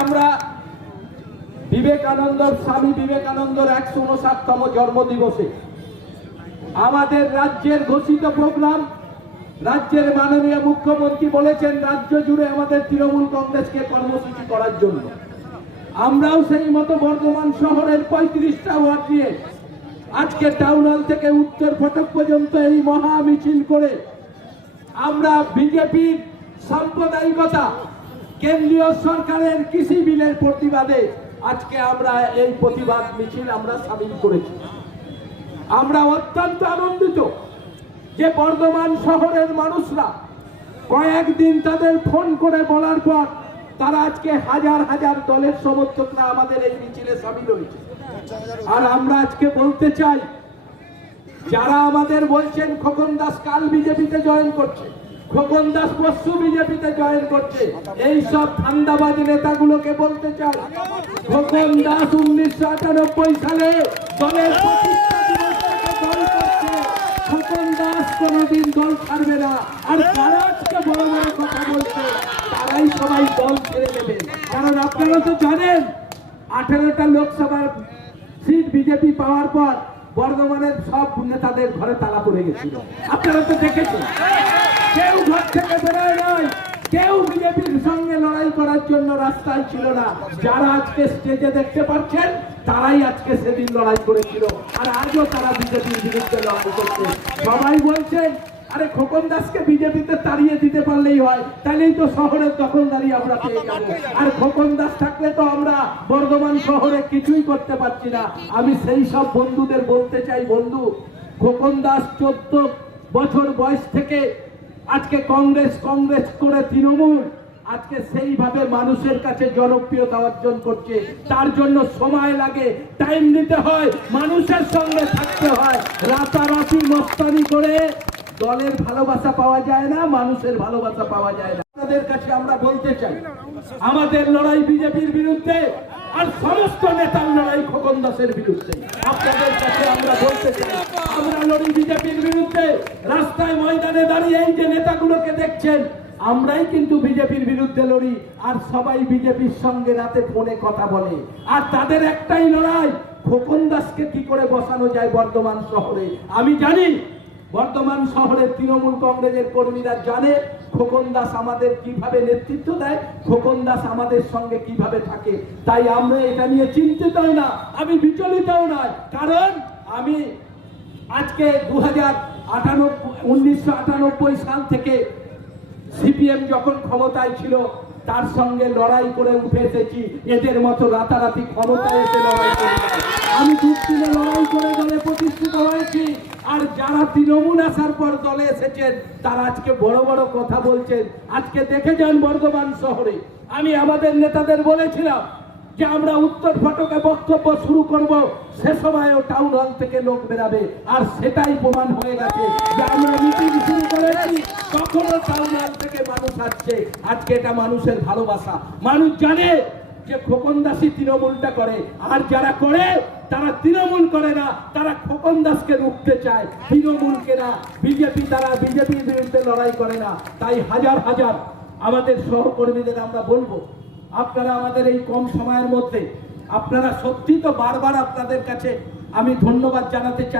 আমরা বিবেকানন্দর স্বামী বিবেকানন্দর 159তম জন্মদিবসে আমাদের রাজ্যের ঘোষিত প্রোগ্রাম, রাজ্যের মাননীয় মুখ্যমন্ত্রী বলেছেন রাজ্য জুড়ে আমাদের তৃণমূল কংগ্রেসকে কর্মসূচি করার জন্য। আমরাও সেই মতো বর্ধমান শহরের 35টা ওয়ার্ড নিয়ে আজকে টাউন হল থেকে উত্তর ফটক পর্যন্ত এই মহা মিছিল করে আমরা বিজেপির সাম্প্রদায়িকতা, কেন্দ্রীয় সরকারের কৃষি বিলের প্রতিবাদে আজকে আমরা এই প্রতিবাদ মিছিল আমরা সামিল করেছি। আমরা অত্যন্ত আনন্দিত যে বর্ধমান শহরের মানুষরা কয়েকদিন তাদের ফোন করে বলার পর তারা আজকে হাজার হাজার দলের সমর্থকরা আমাদের এই মিছিলে সামিল হয়েছে। আর আমরা আজকে বলতে চাই, যারা আমাদের বলছেন খোকন দাস কাল বিজেপিতে জয়েন করছে, খোকন দাস পরশু বিজেপিতে জয়েন করছে, এই সব ধান্দাবাজ নেতাগুলোকে বলতে চাই, খোকন দাস 1998 সালে দলের দল করছে, খোকন দাস কোনদিন দল ছাড়বে না। আর যারা আজকে বড় বড় কথা বলছে তারাই সবাই দল ছেড়ে দেবেন। কারণ আপনারা তো জানেন 18টা লোকসভার সিট বিজেপি পাওয়ার পর বর্ধমানের সব নেতাদের ঘরে তালা পড়ে গেছিল। আপনারা তো দেখেছেন, কেউ ঘর থেকে বেরোয় নাই, কেউ বিজেপির সঙ্গে লড়াই করার জন্য রাস্তায় ছিল না। যারা আজকে স্টেজে দেখতে পাচ্ছেন তারাই আজকে সেদিন লড়াই করেছিল, আর আজও তারা বিজেপির বিরুদ্ধে লড়াই করছে। সবাই বলছেন আরে খোকন দাসকে বিজেপিতে তাড়িয়ে দিতে পারলেই হয়, তাহলেই তো শহরের দখলদারি আমরা পেয়ে যাব। আর খোকন দাস থাকলে তো আমরা বর্ধমান শহরে কিছুই করতে পারছি না। আমি সেই সব বন্ধুদের বলতে চাই, বন্ধু, খোকন দাস 14 বছর বয়স থেকে আজকে কংগ্রেস করে তৃণমূল আজকে সেইভাবে মানুষের কাছে জনপ্রিয়তা অর্জন করছে। তার জন্য সময় লাগে, টাইম দিতে হয়, মানুষের সঙ্গে থাকতে হয়। রাতারাতি মস্তানি করে দলের ভালোবাসা পাওয়া যায় না, মানুষের ভালোবাসা পাওয়া যায় না। আপনাদের কাছে আমরা বলতে চাই, আমাদের লড়াই বিজেপির বিরুদ্ধে, আর সমস্ত নেতার লড়াই খোকন দাসের বিরুদ্ধে। আপনাদের কাছে আমরা বলতে চাই, আমরা লড়ি বিজেপির বিরুদ্ধে। রাস্তায় ময়দানে দাঁড়িয়ে এই যে নেতাগুলোকে দেখছেন, আমরাই কিন্তু বিজেপির বিরুদ্ধে লড়ি। আর সবাই বিজেপির সঙ্গে রাতে ফোনে কথা বলে, আর তাদের একটাই লড়াই, খোকন দাসকে কি করে বসানো যায় বর্ধমান শহরে। আমি জানি বর্ধমান শহরের তৃণমূল কংগ্রেসের কর্মীরা জানে খোকন দাস আমাদের কিভাবে নেতৃত্ব দেয়, খোকন দাস আমাদের সঙ্গে কিভাবে থাকে। তাই আমরা এটা নিয়ে চিন্তিতও না, আমি বিচলিতও নয়। কারণ আমি আজকে 1998 সাল থেকে সিপিএম যখন ক্ষমতায় ছিল তার সঙ্গে লড়াই করে উঠে এসেছি। এদের মতো রাতারাতি ক্ষমতায় এসে লড়াই করি না। আমি দুদিনে লড়াই করে দলে প্রতিষ্ঠিত হয়েছি। আর যারা তৃণমূল আসার পর দলে এসেছেন তারা আজকে বড় বড় কথা বলছেন। আজকে দেখে যান বর্ধমান শহরে আমি আমাদের নেতাদের বলেছিলাম যে আমরা উত্তর ফটকে বক্তব্য শুরু করব, সে সময়ও টাউন হল থেকে লোক বেরাবে। আর সেটাই প্রমাণ হয়ে গেছে যে আমরা মিটিং শুরু করেছি তখনও টাউন হল থেকে মানুষ আসছে। আজকে এটা মানুষের ভালোবাসা। মানুষ জানে যে খোকন দাসই তৃণমূলটা করে, আর যারা করে তারা তৃণমূল করে না, তারা খোকন দাসকে রুখতে চায়, তৃণমূলকে না। বিজেপি তারা বিজেপির বিরুদ্ধে লড়াই করে না। তাই হাজার হাজার আমাদের সহকর্মীদের আমরা বলবো, আপনারা আমাদের এই কম সময়ের মধ্যে আপনারা সত্যি তো বারবার আপনাদের কাছে আমি ধন্যবাদ জানাতে চাই।